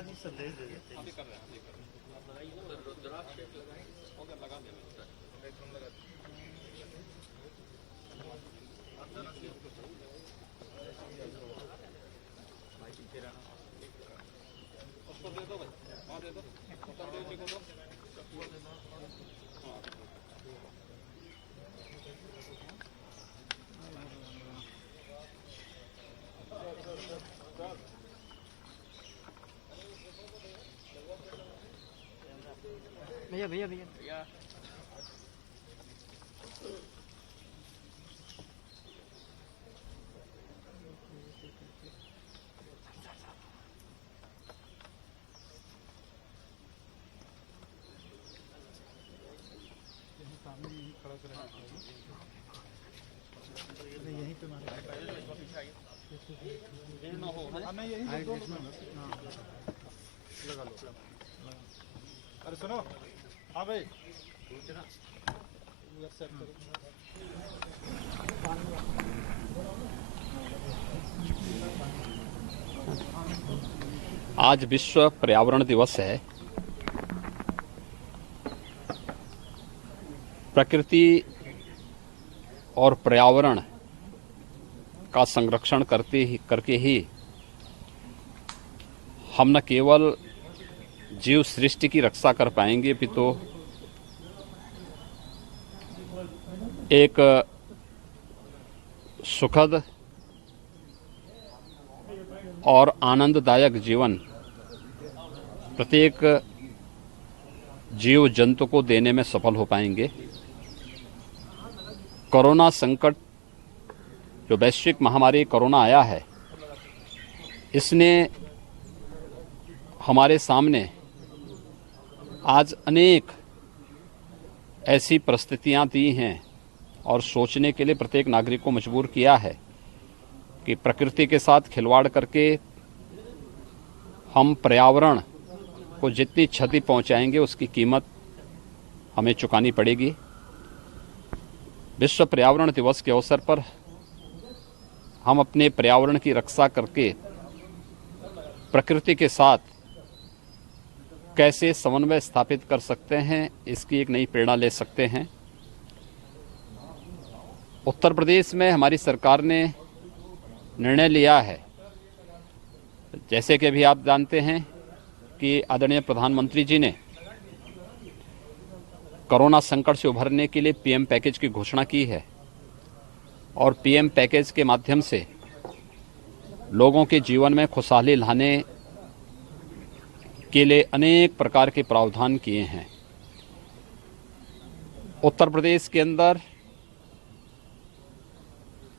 महाराज जी संदेश दे देते हैं। उसको दे दो भाई, वहाँ दे दो, जी को दो। भैया भैया भैया यहीं पे हमें यही दो लगा लो। अरे सुनो, हाँ भाई आज विश्व पर्यावरण दिवस है। प्रकृति और पर्यावरण का संरक्षण करके ही हम न केवल जीव सृष्टि की रक्षा कर पाएंगे अपितु एक सुखद और आनंददायक जीवन प्रत्येक जीव जंतु को देने में सफल हो पाएंगे। कोरोना संकट, जो वैश्विक महामारी कोरोना आया है, इसने हमारे सामने आज अनेक ऐसी परिस्थितियां दी हैं और सोचने के लिए प्रत्येक नागरिक को मजबूर किया है कि प्रकृति के साथ खिलवाड़ करके हम पर्यावरण को जितनी क्षति पहुंचाएंगे उसकी कीमत हमें चुकानी पड़ेगी। विश्व पर्यावरण दिवस के अवसर पर हम अपने पर्यावरण की रक्षा करके प्रकृति के साथ कैसे समन्वय स्थापित कर सकते हैं, इसकी एक नई प्रेरणा ले सकते हैं। उत्तर प्रदेश में हमारी सरकार ने निर्णय लिया है, जैसे कि अभी आप जानते हैं कि आदरणीय प्रधानमंत्री जी ने कोरोना संकट से उभरने के लिए पीएम पैकेज की घोषणा की है और पीएम पैकेज के माध्यम से लोगों के जीवन में खुशहाली लाने के लिए अनेक प्रकार के प्रावधान किए हैं। उत्तर प्रदेश के अंदर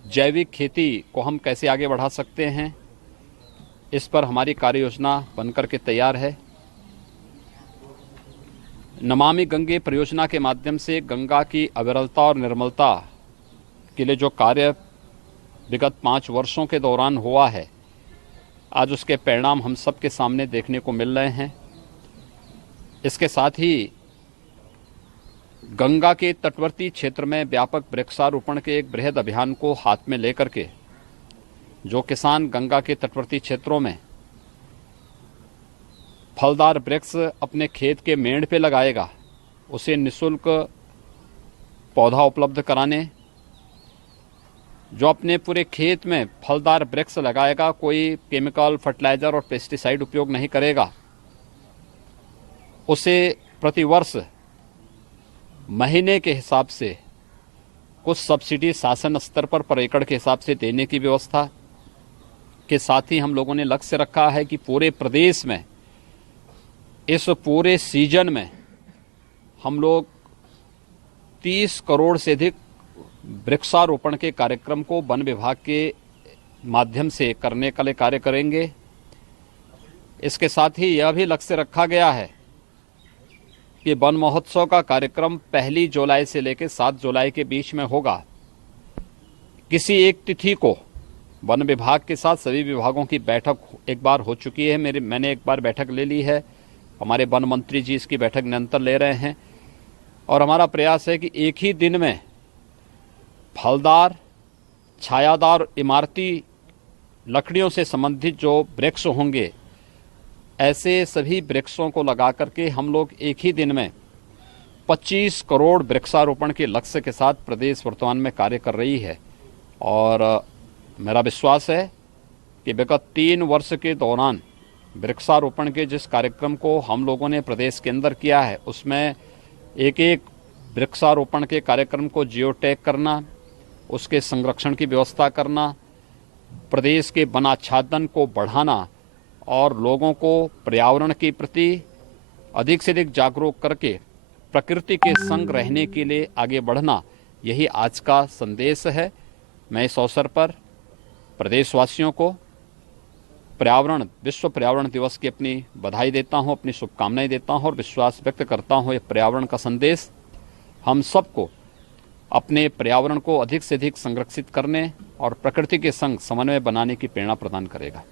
जैविक खेती को हम कैसे आगे बढ़ा सकते हैं, इस पर हमारी कार्य योजना बनकर के तैयार है। नमामि गंगे परियोजना के माध्यम से गंगा की अविरलता और निर्मलता के लिए जो कार्य विगत 5 वर्षों के दौरान हुआ है, आज उसके परिणाम हम सबके सामने देखने को मिल रहे हैं। इसके साथ ही गंगा के तटवर्ती क्षेत्र में व्यापक वृक्षारोपण के एक बृहद अभियान को हाथ में लेकर के जो किसान गंगा के तटवर्ती क्षेत्रों में फलदार वृक्ष अपने खेत के मेड़ पे लगाएगा, उसे निःशुल्क पौधा उपलब्ध कराने, जो अपने पूरे खेत में फलदार वृक्ष लगाएगा, कोई केमिकल, फर्टिलाइजर और पेस्टिसाइड उपयोग नहीं करेगा, उसे प्रतिवर्ष महीने के हिसाब से कुछ सब्सिडी शासन स्तर पर एकड़ के हिसाब से देने की व्यवस्था के साथ ही हम लोगों ने लक्ष्य रखा है कि पूरे प्रदेश में इस पूरे सीजन में हम लोग 30 करोड़ से अधिक वृक्षारोपण के कार्यक्रम को वन विभाग के माध्यम से करने के लिए कार्य करेंगे। इसके साथ ही यह भी लक्ष्य रखा गया है कि वन महोत्सव का कार्यक्रम 1 जुलाई से लेकर 7 जुलाई के बीच में होगा। किसी एक तिथि को वन विभाग के साथ सभी विभागों की बैठक एक बार हो चुकी है, मैंने एक बार बैठक ले ली है, हमारे वन मंत्री जी इसकी बैठक निरंतर ले रहे हैं और हमारा प्रयास है कि एक ही दिन में फलदार, छायादार, इमारती लकड़ियों से संबंधित जो वृक्ष होंगे, ऐसे सभी वृक्षों को लगा करके हम लोग एक ही दिन में 25 करोड़ वृक्षारोपण के लक्ष्य के साथ प्रदेश वर्तमान में कार्य कर रही है। और मेरा विश्वास है कि विगत 3 वर्ष के दौरान वृक्षारोपण के जिस कार्यक्रम को हम लोगों ने प्रदेश के अंदर किया है, उसमें एक एक वृक्षारोपण के कार्यक्रम को जियो टैग करना, उसके संरक्षण की व्यवस्था करना, प्रदेश के वन आच्छादन को बढ़ाना और लोगों को पर्यावरण के प्रति अधिक से अधिक जागरूक करके प्रकृति के संग रहने के लिए आगे बढ़ना, यही आज का संदेश है। मैं इस अवसर पर प्रदेशवासियों को विश्व पर्यावरण दिवस की अपनी बधाई देता हूं, अपनी शुभकामनाएं देता हूं और विश्वास व्यक्त करता हूं ये पर्यावरण का संदेश हम सबको अपने पर्यावरण को अधिक से अधिक संरक्षित करने और प्रकृति के संग समन्वय बनाने की प्रेरणा प्रदान करेगा।